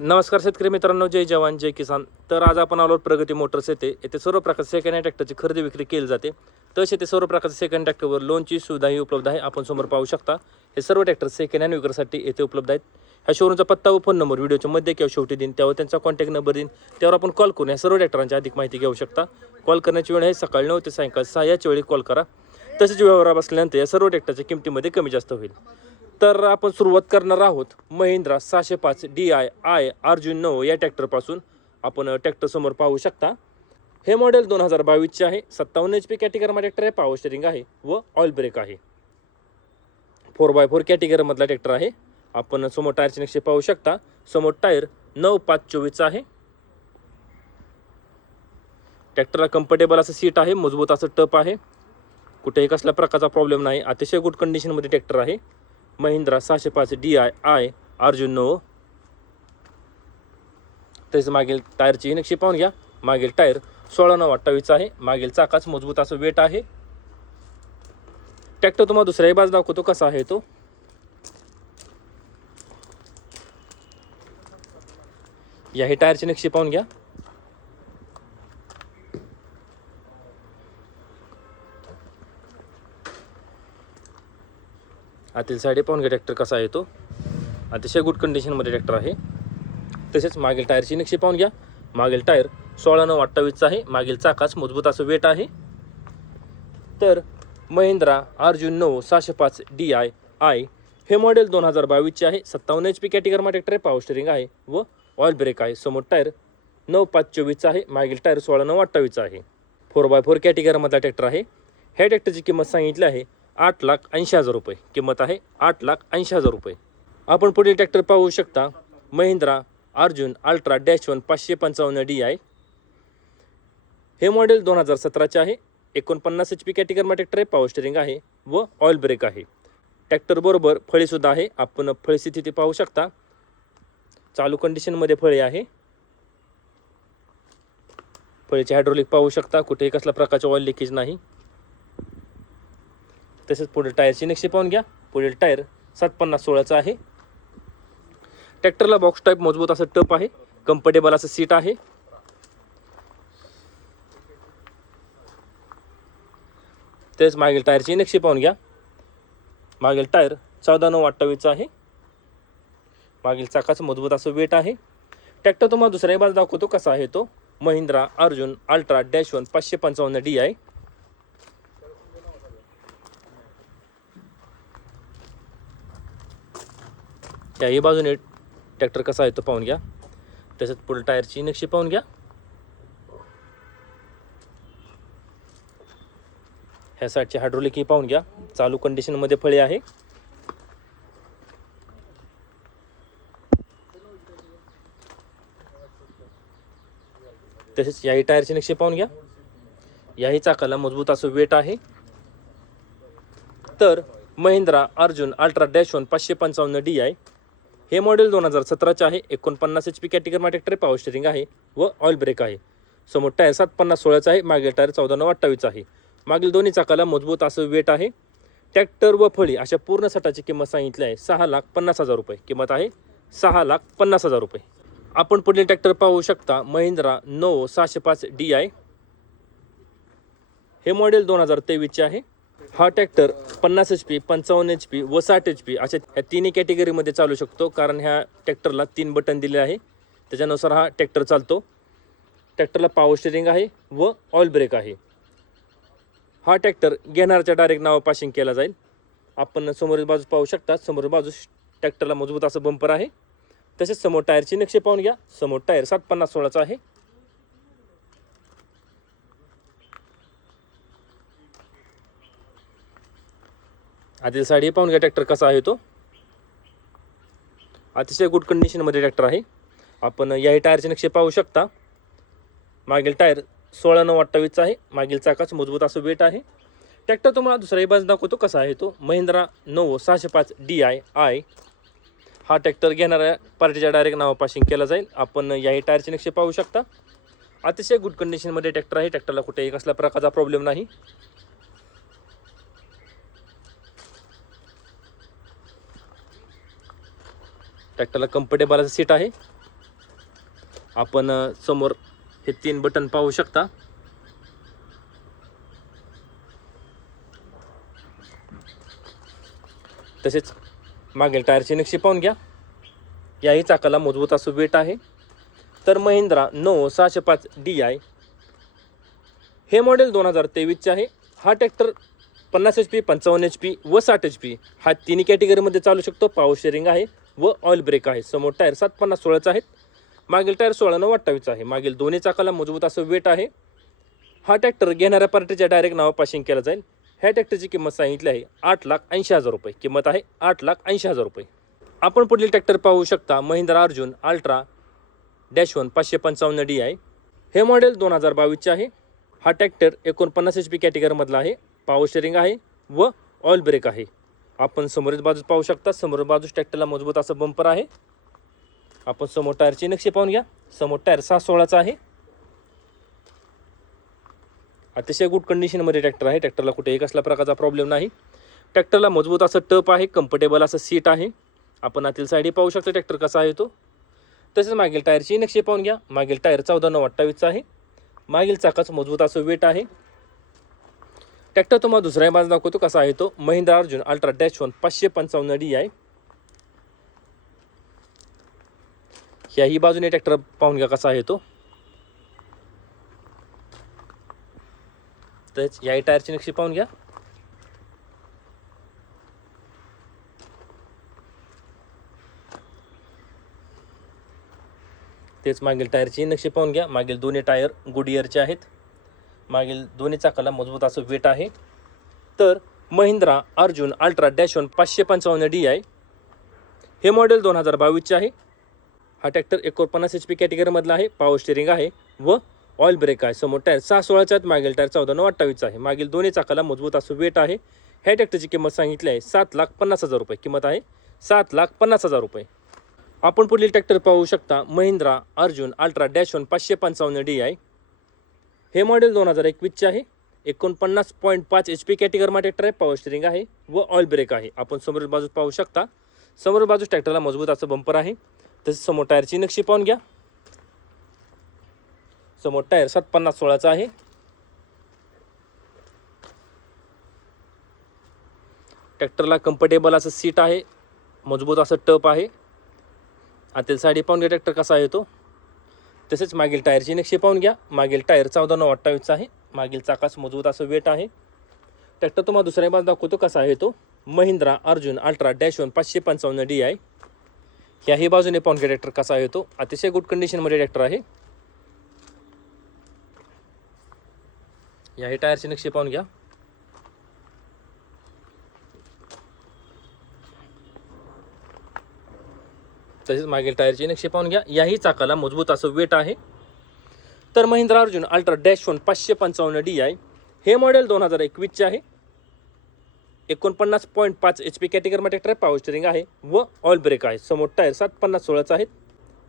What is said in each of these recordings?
नमस्कार शेतकरी मित्रांनो जय जवान जय किसान. तर आज आपण आलो प्रगती मोटर्स येथे. येथे सर्व प्रकारचे सेकंड हँड ट्रॅक्टरची खरेदी विक्री केली जाते. तसेच येथे सर्व प्रकारचे सेकंड ट्रॅक्टरवर लोनची सुविधाही उपलब्ध आहे. आपण समोर पाहू शकता हे सर्व ट्रॅक्टर सेकंड हँड विक्रीसाठी येथे उपलब्ध आहेत. ह्या शोरूमचा पत्ता व फोन नंबर व्हिडिओच्या मध्ये किंवा शेवटी देईन. त्यावर त्यांचा कॉन्टॅक्ट नंबर देईन. त्यावर आपण कॉल करून या सर्व ट्रॅक्टरांची अधिक माहिती घेऊ शकता. कॉल करण्याची वेळ आहे सकाळी नऊ ते सायंकाळी सहा याच्या वेळी कॉल करा. तसेच व्यवहार बसल्यानंतर या सर्व ट्रॅक्टरच्या किमतीमध्ये कमी जास्त होईल. तर आपण सुरुवात करणार आहोत महिंद्रा सहाशे पाच डी आय आय अर्जुन नऊ या ट्रॅक्टरपासून आपण ट्रॅक्टर समोर पाहू शकता. हे मॉडेल दोन हजार बावीसचे आहे. सत्तावन्न एच पी कॅटेगरीमध्ये ट्रॅक्टर आहे. पावर स्टेरिंग आहे व ऑइल ब्रेक आहे. फोर बाय फोर कॅटेगरीमधला ट्रॅक्टर आहे. आपण समोर टायरचे नक्षे पाहू शकता. समोर टायर नऊ पाच चोवीसचा आहे. ट्रॅक्टरला कम्फर्टेबल असं सीट आहे. मजबूत असं टप आहे. कुठेही कसल्या प्रकारचा प्रॉब्लेम नाही. अतिशय गुड कंडिशनमध्ये ट्रॅक्टर आहे. महिंद्रा सहाशे पाच डी आय आय अर्जुन नो तसेच मागील टायरची नक्षी पाहून घ्या. मागील टायर सोळा नऊ अठ्ठावीसचा आहे. मागील चाकाच मजबूत असं वेट आहे. ट्रॅक्टर तुम्हाला दुसऱ्याही बाजू दाखवतो कसा आहे तो. या हे टायरची नक्षी पाहून घ्या. आतील साईडे पाहून घ्या ट्रॅक्टर कसा आहे तो? अतिशय गुड कंडिशनमध्ये ट्रॅक्टर आहे. तसेच मागील टायरची नक्षी पाहून घ्या. मागील टायर सोळा नऊ अठ्ठावीसचा आहे. मागील चाकाच मजबूत असं वेट आहे. तर महिंद्रा अर्जुन नऊ सहाशे पाच डी आय आय हे मॉडेल दोन हजार बावीसचे आहे. सत्तावन्न एच पी कॅटेगरमा ट्रॅक्टर आहे. पॉवर स्टेरिंग आहे व ऑइल ब्रेक आहे. समोर टायर नऊ पाच चोवीसचा आहे. मागील टायर सोळा नऊ अठ्ठावीसचा आहे. फोर बाय फोर कॅटेगरीमधला ट्रॅक्टर आहे. ह्या ट्रॅक्टरची किंमत सांगितली आहे आठ लाख ऐंशी हजार रुपये. किंमत आहे आठ लाख ऐंशी हजार रुपये. आपण पुढील ट्रॅक्टर पाहू शकता. Mahindra Arjun ultra dash one पाचशे पंचावन्न डी आय. हे मॉडेल दोन हजार सतराचे आहे. एकोणपन्नास एच पी कॅटेगरीमध्ये ट्रॅक्टर आहे पॉवर स्टेरिंग आहे व ऑइल ब्रेक आहे. ट्रॅक्टरबरोबर फळीसुद्धा आहे. आपण फळी स्थिती पाहू शकता. चालू कंडिशनमध्ये फळे आहे. फळीचे हायड्रोलिक पाहू शकता. कुठेही कसल्या प्रकारचे ऑइल लिकेज नाही. तसेच पुढील टायरची नक्षी पाहून घ्या. पुढील टायर सात पन्नास सोळाचा आहे. ट्रॅक्टरला बॉक्स टाईप मजबूत असं टप आहे. कम्फर्टेबल असं सीट आहे. तेच मागील टायरची नक्षी पाहून घ्या. मागील टायर चौदा नऊ अठ्ठावीसचा आहे. मागील चाकाचं मजबूत असं वेट आहे. ट्रॅक्टर तुम्हाला दुसऱ्या बाजू दाखवतो कसा आहे तो. Mahindra Arjun ultra dash one पाचशे पंचावन्न डी आय. त्याही बाजूने ट्रॅक्टर कसा आहे तो पाहून घ्या. तसंच पुढे टायरची नक्षी पाहून घ्या. ह्या साईडची हायड्रोलिक ही पाहून घ्या. चालू कंडिशनमध्ये फळे आहे. तसेच याही टायरची नक्षी पाहून घ्या. याही चाकाला मजबूत असं वेट आहे. तर Mahindra Arjun ultra dash one पाचशे पंचावन्न डी आय हे मॉडेल दोन हजार सतराचे आहे. एकोणपन्नास एच पी कॅटेगरीमध्ये ट्रॅक्टर पॉवर स्टेरिंग आहे व ऑइल ब्रेक आहे. समोर टायर सात पन्नास सोळाचा आहे मागील टायर चौदा नऊ अठ्ठावीस आहे. मागील दोन्ही चाकाला मजबूत असं वेट आहे. ट्रॅक्टर व फळी अशा पूर्ण सटाची किंमत सांगितली आहे. सहा लाख पन्नास हजार रुपये. किंमत आहे सहा लाख पन्नास हजार रुपये. आपण पुढील ट्रॅक्टर पाहू शकता महिंद्रा नऊ सहाशे पाच डी आय हे मॉडेल दोन हजार तेवीसचे आहे. हा ट्रॅक्टर पन्नास एच पी पंचावन्न एच पी व साठ एच पी अशा ह्या तिन्ही कॅटेगरीमध्ये चालू शकतो. कारण ह्या ट्रॅक्टरला तीन बटन दिले आहे. त्याच्यानुसार हा ट्रॅक्टर चालतो. ट्रॅक्टरला पावर स्टेरिंग आहे व ऑइल ब्रेक आहे. हा ट्रॅक्टर घेणाऱ्याच्या डायरेक्ट नाव केला जाईल. आपण समोरील बाजू पाहू शकता. समोर बाजू ट्रॅक्टरला मजबूत असं बंपर आहे. तसेच समोर टायरची नक्षी पाहून घ्या. समोर टायर सात पन्नास सोळाचा आहे. आधी साडी पाहून घ्या ट्रॅक्टर कसा आहे तो. अतिशय गुड कंडिशनमध्ये ट्रॅक्टर आहे. आपण याही टायरचे नक्षे पाहू शकता. मागील टायर सोळा नऊ अठ्ठावीसचा आहे. मागील चाकाच मजबूत असं वेट आहे. ट्रॅक्टर तुम्हाला दुसराही बाजू दाखवतो कसा आहे तो. महिंद्रा नऊ सहाशे पाच डी आय आय हा ट्रॅक्टर घेणाऱ्या पार्टीच्या डायरेक्ट नावापासून केला जाईल. आपण याही टायरचे नक्षे पाहू शकता. अतिशय गुड कंडिशनमध्ये ट्रॅक्टर आहे. ट्रॅक्टरला कुठेही कसल्या प्रकारचा प्रॉब्लेम नाही. ट्रॅक्टरला कम्फर्टेबल असं सीट आहे. आपण समोर हे तीन बटन पाहू शकता. तसेच मागील टायरची नक्षी पाहून घ्या. याही चाकाला मजबूत असं वेट आहे. तर महिंद्रा नऊ सहाशे पाच डी आय हे मॉडेल दोन हजार तेवीसचे आहे. हा ट्रॅक्टर पन्नास एच पी पंचावन्न एच पी व साठ एच पी हा तिन्ही कॅटेगरीमध्ये चालू शकतो. पावर शेअरिंग आहे. व ऑइल ब्रेक आहे. समोर टायर सात पन्नास सोळाचा आहेत. मागील टायर सोळा नऊ अठ्ठावीस आहे. मागील दोन्ही चाकाला मजबूत असं वेट आहे. हा ट्रॅक्टर घेणाऱ्या पार्टीच्या डायरेक्ट नावा केला जाईल. ह्या ट्रॅक्टरची किंमत सांगितली आहे आठ लाख ऐंशी हजार रुपये. किंमत आहे आठ लाख ऐंशी हजार रुपये. आपण पुढील ट्रॅक्टर पाहू शकता. Mahindra Arjun ultra dash one पाचशे पंचावन्न डी आहे हे मॉडेल दोन हजार बावीसचे आहे. हा ट्रॅक्टर एकोणपन्नास एच पी कॅटेगरीमधला आहे. पॉवर शेअरिंग आहे व ऑइल ब्रेक आहे. आपण समोरच बाजूस पाहू शकता. समोर बाजूस ट्रॅक्टरला मजबूत असं बंपर आहे. आपण समोर टायरची नक्षी पाहून घ्या. समोर टायर सहा सोळाचा आहे. अतिशय गुड कंडिशनमध्ये ट्रॅक्टर आहे. ट्रॅक्टरला कुठेही कसला प्रकारचा प्रॉब्लेम नाही. ट्रॅक्टरला मजबूत असं टप आहे. कम्फर्टेबल असं सीट आहे. आपण आतील साईडही पाहू शकतो ट्रॅक्टर कसा आहे तो. तसेच मागील टायरची नक्षी पाहून घ्या. मागील टायर चौदा नऊ अठ्ठावीसचा आहे. मागील चाकाच मजबूत असं वेट आहे. ट्रॅक्टर तुम्हाला दुसऱ्या बाजू दाखवतो कसा आहे तो. Mahindra Arjun ultra dash one पाचशे पंचावन्न डी आहे याही बाजूने ट्रॅक्टर पाहून घ्या कसा आहे तो. तेच याही टायरची नक्षी पाहून घ्या. तेच मागील टायरची नक्षी पाहून घ्या. मागील दोन्ही टायर गुडियरचे आहेत. मागील दोन्ही चाकाला मजबूत असं वेट आहे. तर Mahindra Arjun ultra dash one पाचशे पंचावन्न डी आय हे मॉडेल दोन हजार बावीसचे आहे. हा ट्रॅक्टर एकोणपन्नास एच पी कॅटेगरीमधला आहे. पावर स्टेरिंग आहे व ऑइल ब्रेक आहे. समोर टायर सहा सोळाचा आहेत मागील टायर चौदा नऊ अठ्ठावीसचा आहे. मागील दोन्ही चाकाला मजबूत असं वेट आहे. ह्या ट्रॅक्टरची किंमत सांगितली आहे. सात लाख पन्नास हजार रुपये किंमत आहे. सात लाख पन्नास हजार रुपये. आपण पुढील ट्रॅक्टर पाहू शकता. Mahindra Arjun ultra dash one पाचशे पंचावन्न डी आय हे मॉडेल दोन हजार एकवीसचे आहे. एकोणपन्नास पॉईंट पाच एच पी कॅटेगरमा ट्रॅक्टर आहे पॉवर स्टिरिंग आहे व ऑइल ब्रेक आहे. आपण समोरील बाजूस पाहू शकता. समोर बाजूस ट्रॅक्टरला मजबूत असं बंपर आहे. तसेच समोर टायरची नक्षी पाहून घ्या. समोर टायर सात पन्नास सोळाचा आहे. ट्रॅक्टरला कम्फर्टेबल असं सीट आहे. मजबूत असं टप आहे. आतील साडी पाहून घ्या ट्रॅक्टर कसा आहे तो तसेच मागील टायरची नक्षी पाहून घ्या. मागील टायर चौदा नऊ अठ्ठावीसचा आहे. मागील चाकास मजबूत असं वेट आहे. ट्रॅक्टर तुम्हाला दुसऱ्या बाजू दाखवतो कसा आहे तो. Mahindra Arjun ultra dash one पाचशे पंचावन्न डी आहे ह्याही बाजूने पाहून घ्या ट्रॅक्टर कसा आहे तो. अतिशय गुड कंडिशनमध्ये ट्रॅक्टर आहे. याही टायरची नक्षी पाहून घ्या. तसेच मागील टायरची नक्षी पाहून घ्या. याही चाकाला मजबूत असं वेट आहे. तर Mahindra Arjun ultra dash one पाचशे पंचावन्न डी आय. हे मॉडेल दोन हजार एकवीसचे आहे. एकोणपन्नास पॉईंट पाच एच पी कॅटेगरीमध्ये ट्रॅप पावर स्टेरिंग आहे व ऑइल ब्रेक आहे. समोर टायर सात पन्नास सोळाचा आहेत.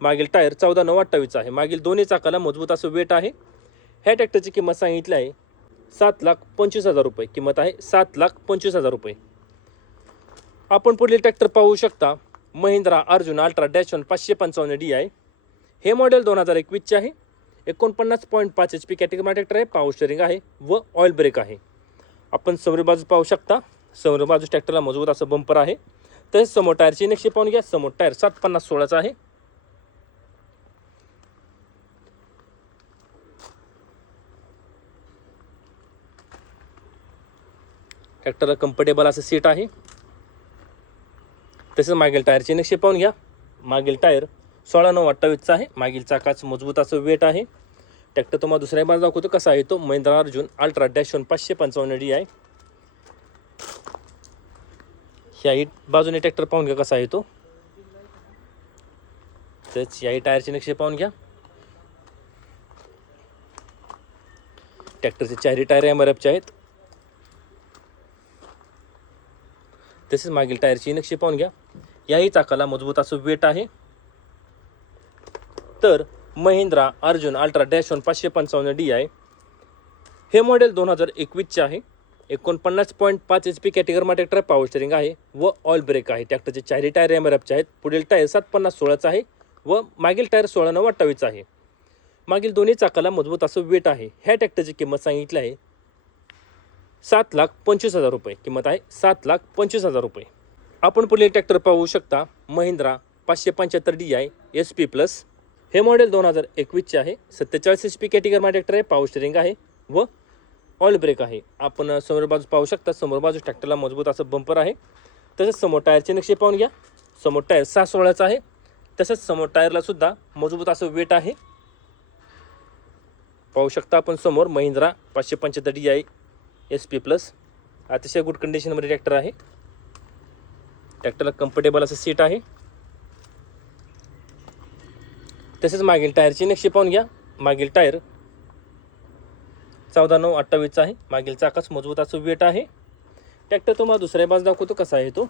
मागील टायर चौदा नऊ अठ्ठावीस आहे. मागील दोन्ही चाकाला मजबूत असं वेट आहे. ह्या ट्रॅक्टरची किंमत सांगितली आहे सात लाख पंचवीस हजार रुपये. किंमत आहे सात लाख पंचवीस हजार रुपये. आपण पुढील ट्रॅक्टर पाहू शकता. Mahindra Arjun ultra dash one पाचशे पंचावन्न डी आहे हे मॉडेल दोन हजार एकवीसचे आहे. एकोणपन्नास पॉईंट पाच एच पी कॅटेगरी ट्रॅक्टर आहे. पॉवर स्टेरिंग आहे व ऑइल ब्रेक आहे. आपण समोर बाजू पाहू शकता. समोर बाजू ट्रॅक्टरला मजबूत असं बंपर आहे. तसेच समोर टायरची नक्षी पाहून घ्या. समोर टायर सात पन्नास सोळाचा आहे. ट्रॅक्टरला कम्फर्टेबल असं सीट आहे. तसेच मागील टायरची नक्षी पाहून घ्या. मागील टायर सोळा नऊ अठ्ठावीसचा आहे. मागील चाकाच मजबूत असं वेट आहे. ट्रॅक्टर तुम्हाला दुसऱ्या बाजू दाखवतो कसा आहे तो. Mahindra Arjun ultra dash one पाचशे पंचावन्न डी आहे. ह्याही बाजूने ट्रॅक्टर पाहून घ्या कसा आहे तो. तेच याही टायरची नक्षी पाहून घ्या. ट्रॅक्टरचे चारही टायर एम आर एफचे आहेत. तसेच मागील टायरची नक्षी पाहून घ्या. याही चाकाला मजबूत असं वेट आहे. तर Mahindra Arjun ultra dash one पाचशे पंचावन्न डी आहे हे मॉडेल दोन हजार एकवीसचे आहे. एकोणपन्नास पॉईंट पाच एच पी कॅटेगरीमा ट्रॅक्टर पॉवर स्टेरिंग आहे व ऑइल ब्रेक आहे. ट्रॅक्टरचे चारही टायर एम आर एफचे आहेत. पुढील टायर सात पन्नास सोळाचा आहे व मागील टायर सोळा नऊ अठ्ठावीसचा आहे. मागील दोन्ही चाकाला मजबूत असं वेट आहे. ह्या ट्रॅक्टरची किंमत सांगितली आहे सात लाख पंचवीस हजार रुपये. किंमत आहे सात लाख पंचवीस हजार रुपये. आपण पुढील ट्रॅक्टर पाहू शकता महिंद्रा पाचशे पंच्याहत्तर D I S P plus हे मॉडेल दोन हजार एकवीसचे आहे. सत्तेचाळीस एच पी कॅटेगरमा ट्रॅक्टर आहे. पॉवर स्टेरिंग आहे व ऑइल ब्रेक आहे. आपण समोर बाजू पाहू शकता. समोर बाजू ट्रॅक्टरला मजबूत असं बंपर आहे. तसेच समोर टायरचे नक्षे पाहून घ्या. समोर टायर सहा सोळाचा आहे. तसेच समोर टायरला सुद्धा मजबूत असं वेट आहे. पाहू शकता आपण समोर महिंद्रा पाचशे पंच्याहत्तर D I S P plus अतिशय गुड कंडिशनमध्ये ट्रॅक्टर आहे. ट्रॅक्टरला कम्फर्टेबल असं सीट आहे. तसेच मागील टायरची नक्षी पाहून घ्या. मागील टायर चौदा नऊ अठ्ठावीसचा आहे. मागील चाकाच मजबूत असं वेट आहे. ट्रॅक्टर तुम्हाला दुसऱ्या बाजू दाखवतो कसा आहे तो.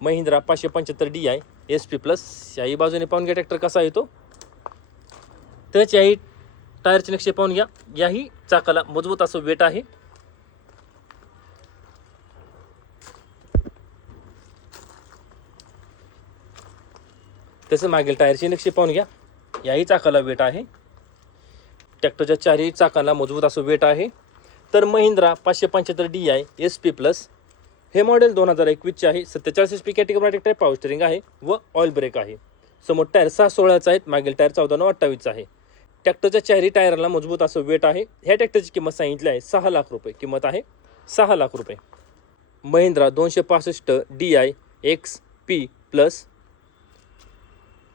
महिंद्रा पाचशे पंच्याहत्तर D I S P plus याही बाजूने पाहून घ्या ट्रॅक्टर कसा आहे तो. त्याच याही टायरचे नक्षे पाहून घ्या. याही चाकाला मजबूत असं वेट आहे. तसं मागील टायरची नक्षी पाहून घ्या. याही चाकाला वेट आहे. ट्रॅक्टरच्या चारही चाकाला मजबूत असं वेट आहे. तर महिंद्रा पाचशे पंच्याहत्तर D I S P plus हे मॉडेल दोन हजार एकवीसचे आहे. सत्तेचाळीस H P category tractor power steering आहे व ऑइल ब्रेक आहे. समोर टायर सहा सोळाचा आहेत मागील टायर चौदा नऊ अठ्ठावीसचा आहे. ट्रॅक्टरच्या चारही टायरला मजबूत असं वेट आहे. ह्या ट्रॅक्टरची किंमत सांगितली आहे सहा लाख रुपये. किंमत आहे सहा लाख रुपये. महिंद्रा दोनशे पासष्ट D I X P plus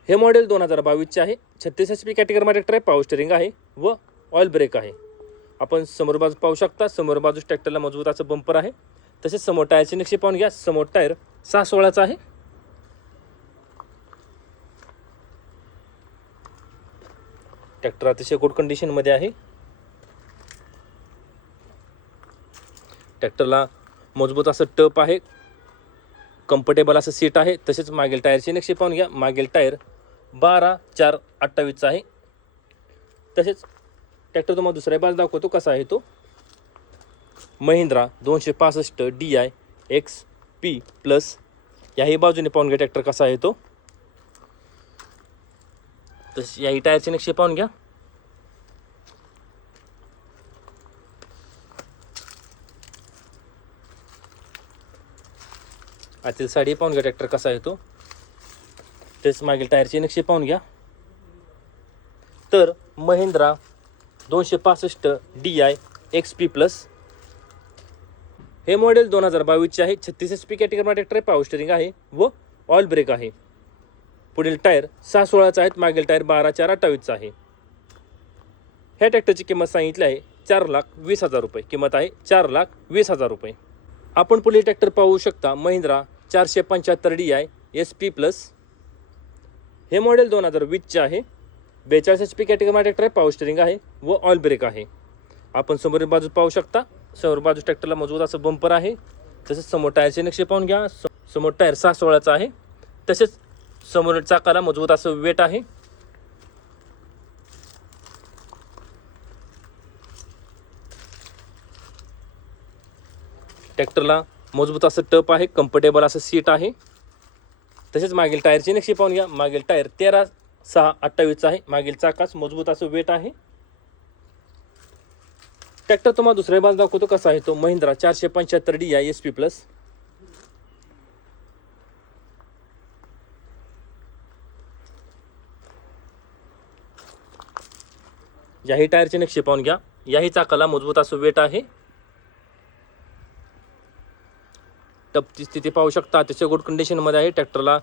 हे मॉडेल दोन हजार बावीसचे आहे. छत्तीस एच पी कॅटेगरीमध्ये ट्रॅक्टर पावर स्टेरिंग आहे व ऑइल ब्रेक आहे. आपण समोर बाजू पाहू शकता. समोर बाजूस ट्रॅक्टरला मजबूत असं बंपर आहे. तसेच समोर टायरची नक्षी पाहून घ्या. समोर टायर सहा सोळाचा आहे. ट्रॅक्टर अतिशय गुड कंडिशनमध्ये आहे. ट्रॅक्टरला मजबूत असं टप आहे. कम्फर्टेबल असं सीट आहे. तसेच मागील टायरची नक्षी पाहून घ्या. मागील टायर बारा चार अठ्ठावीसचा आहे. तसेच ट्रॅक्टर तुम्हाला दुसऱ्या बाजू दाखवतो कसा आहे तो. महिंद्रा दोनशे पासष्ट D I X P plus याही बाजूने पाहून घ्या ट्रॅक्टर कसा आहे तो. तसे याही टायरचे नक्षी पाहून घ्या. आतील साडी पाहून घ्या ट्रॅक्टर कसा आहे तो. तेच मागील टायरची नक्षी पाहून घ्या. तर महिंद्रा दोनशे पासष्ट D I X P plus हे मॉडेल दोन हजार बावीसचे आहे. छत्तीस एस पी कॅटेगरीमध्ये ट्रॅक्टर आहे स्टेरिंग आहे व ऑइल ब्रेक आहे. पुढील टायर सहा सोळाचा आहेत. मागील टायर बारा चार अठ्ठावीसचा आहे. ह्या ट्रॅक्टरची किंमत सांगितली आहे चार लाख वीस हजार रुपये. किंमत आहे चार लाख वीस हजार रुपये. आपण पुढील ट्रॅक्टर पाहू शकता महिंद्रा चारशे पंच्याहत्तर D I S P plus हे मॉडेल दोन हजार वीसचे आहे. बेचाळीस एच पी कॅटेगरी ट्रॅक्टर आहे पावर स्टेरिंग आहे व ऑइल ब्रेक आहे. आपण समोरील बाजू पाहू शकता. समोर बाजू ट्रॅक्टरला मजबूत असं बंपर आहे. तसेच समोर टायरचे नक्षे पाहून घ्या. समोर टायर सहा सोळाचा आहे. तसेच समोर चाकाला मजबूत असं वेट आहे. ट्रॅक्टरला मजबूत असं टप आहे. कम्फर्टेबल असं सीट आहे. तसेच मागील टायरची नक्षी पाहून घ्या. मागील टायर तेरा सहा अठ्ठावीसचा आहे. मागील चाकाच मजबूत असं वेट आहे. ट्रॅक्टर तुम्हाला दुसऱ्या बाजू दाखवतो कसा आहे तो. महिंद्रा चारशे पंच्याहत्तर डी या एस पी प्लस याही टायरचे नक्षी पाहून घ्या. याही चाकाला मजबूत असं वेट आहे. टपची स्थिती पाहू शकता. अतिशय गुड कंडिशनमध्ये आहे. ट्रॅक्टरला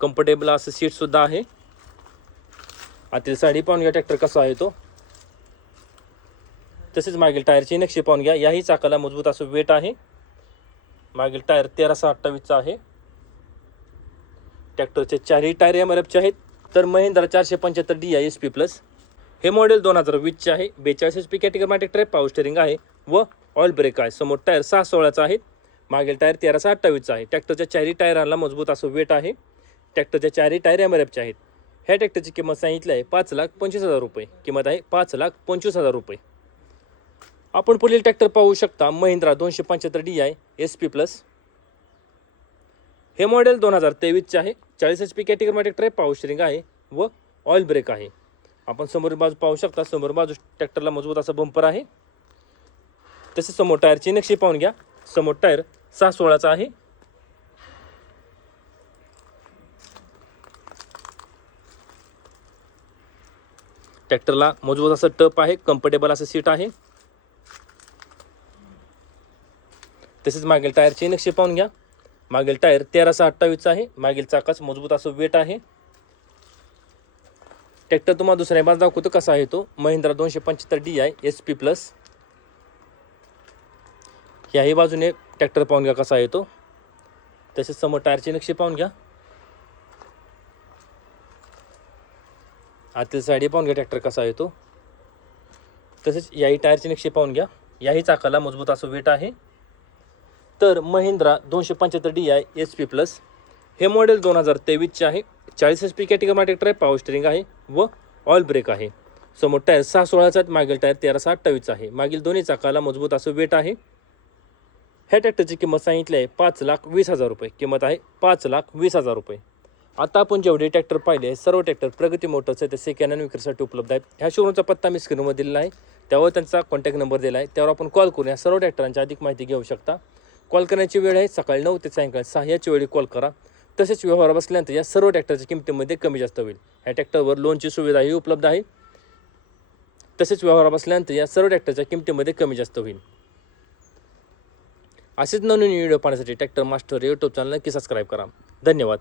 कम्फर्टेबल असं सीटसुद्धा आहे. आतील साडी पाहून घ्या ट्रॅक्टर कसा आहे तो. तसेच मागील टायरची नक्षी पाहून घ्या. याही चाकाला मजबूत असं वेट आहे. मागील टायर तेरा सहा अठ्ठावीसचा आहे. ट्रॅक्टरचे चारही टायर एम आर एफचे आहेत. तर महिंद्रा चारशे पंच्याहत्तर D I S P plus हे मॉडेल दोन हजार वीसचे आहे. बेचाळीस एच पी कॅटेगरी ट्रॅक्टर आहे पॉवर स्टेरिंग आहे. व ऑइल ब्रेक आहे. समोर टायर सहा सोळाचा आहे. मागील टायर तेरा अठ्ठावीसचा आहे. ट्रॅक्टरच्या चारी टायरांना मजबूत असं वेट आहे. ट्रॅक्टरच्या चारी टायर एम आर एफचे आहेत. ह्या ट्रॅक्टरची किंमत सांगितली आहे पाच लाख पंचवीस हजार रुपये. किंमत आहे पाच लाख पंचवीस हजार रुपये. आपण पुढील ट्रॅक्टर पाहू शकता महिंद्रा दोनशे पंच्याहत्तर D I S P plus हे मॉडेल दोन हजार तेवीसचे आहे. चाळीस एच पी कॅटेगरीमध्ये ट्रॅक्टर आहे पॉवर श्रिंग आहे व ऑइल ब्रेक आहे. आपण समोर बाजू पाहू शकता समोर बाजू ट्रॅक्टरला मजबूत असा बंपर आहे. तसेच समोर टायरची नक्षी पाहून घ्या. समोर टायर सहा सोळाचा आहे. ट्रॅक्टरला मजबूत असं टप आहे कम्फर्टेबल असं सीट आहे. तसेच मागील टायरचे नक्षे पाहून घ्या. मागील टायर तेराशे अठ्ठावीसचा आहे मागील चाकाच मजबूत असं वेट आहे. ट्रॅक्टर तुम्हाला दुसऱ्या बाज दाखवतो कसा आहे तो. महिंद्रा दोनशे पंच्याहत्तर D I S P plus ह्याही बाजूने ट्रॅक्टर पाहून घ्या कसा येतो. तसेच समोर टायरची नक्षी पाहून घ्या. आतील साईडही पाहून घ्या ट्रॅक्टर कसा येतो. तसेच याही टायरची नक्षी पाहून घ्या. याही चाकाला मजबूत असं वेट आहे. तर महिंद्रा दोनशे पंच्याहत्तर D I H P plus हे मॉडेल दोन हजार तेवीसचे आहे. चाळीस एच पी कॅटेगरी ट्रॅक्टर आहे पावर स्टेरिंग आहे व ऑइल ब्रेक आहे. समोर टायर सहा सोळाचा मागील टायर तेरा सहा अठ्ठावीसचा आहे. मागील दोन्ही चाकाला मजबूत असं वेट आहे. ह्या ट्रॅक्टरची किंमत सांगितली आहे पाच लाख वीस हजार रुपये. किंमत आहे पाच लाख वीस हजार रुपये. आता आपण जेवढे ट्रॅक्टर पाहिले सर्व ट्रॅक्टर प्रगती मोटर्स आहे ते सेकंड हँड विक्रीसाठी उपलब्ध आहेत. ह्या शोरूमचा पत्ता मी स्क्रीनवर दिलेला आहे. त्यावर त्यांचा कॉन्टॅक्ट नंबर दिला आहे. त्यावर आपण कॉल करून या सर्व ट्रॅक्टरांची अधिक माहिती घेऊ शकता. कॉल करण्याची वेळ आहे सकाळी नऊ ते सायंकाळी सहा याच्या वेळी कॉल करा. तसेच व्यवहार बसल्यानंतर या सर्व ट्रॅक्टरच्या किमतीमध्ये कमी जास्त होईल. ह्या ट्रॅक्टरवर लोनची सुविधाही उपलब्ध आहे. तसेच व्यवहार बसल्यानंतर या सर्व ट्रॅक्टरच्या किमतीमध्ये कमी जास्त होईल. असेच नवीन व्हिडिओ पाहण्यासाठी ट्रॅक्टर मास्टर यूट्यूब चॅनल नक्की सबस्क्राईब करा. धन्यवाद.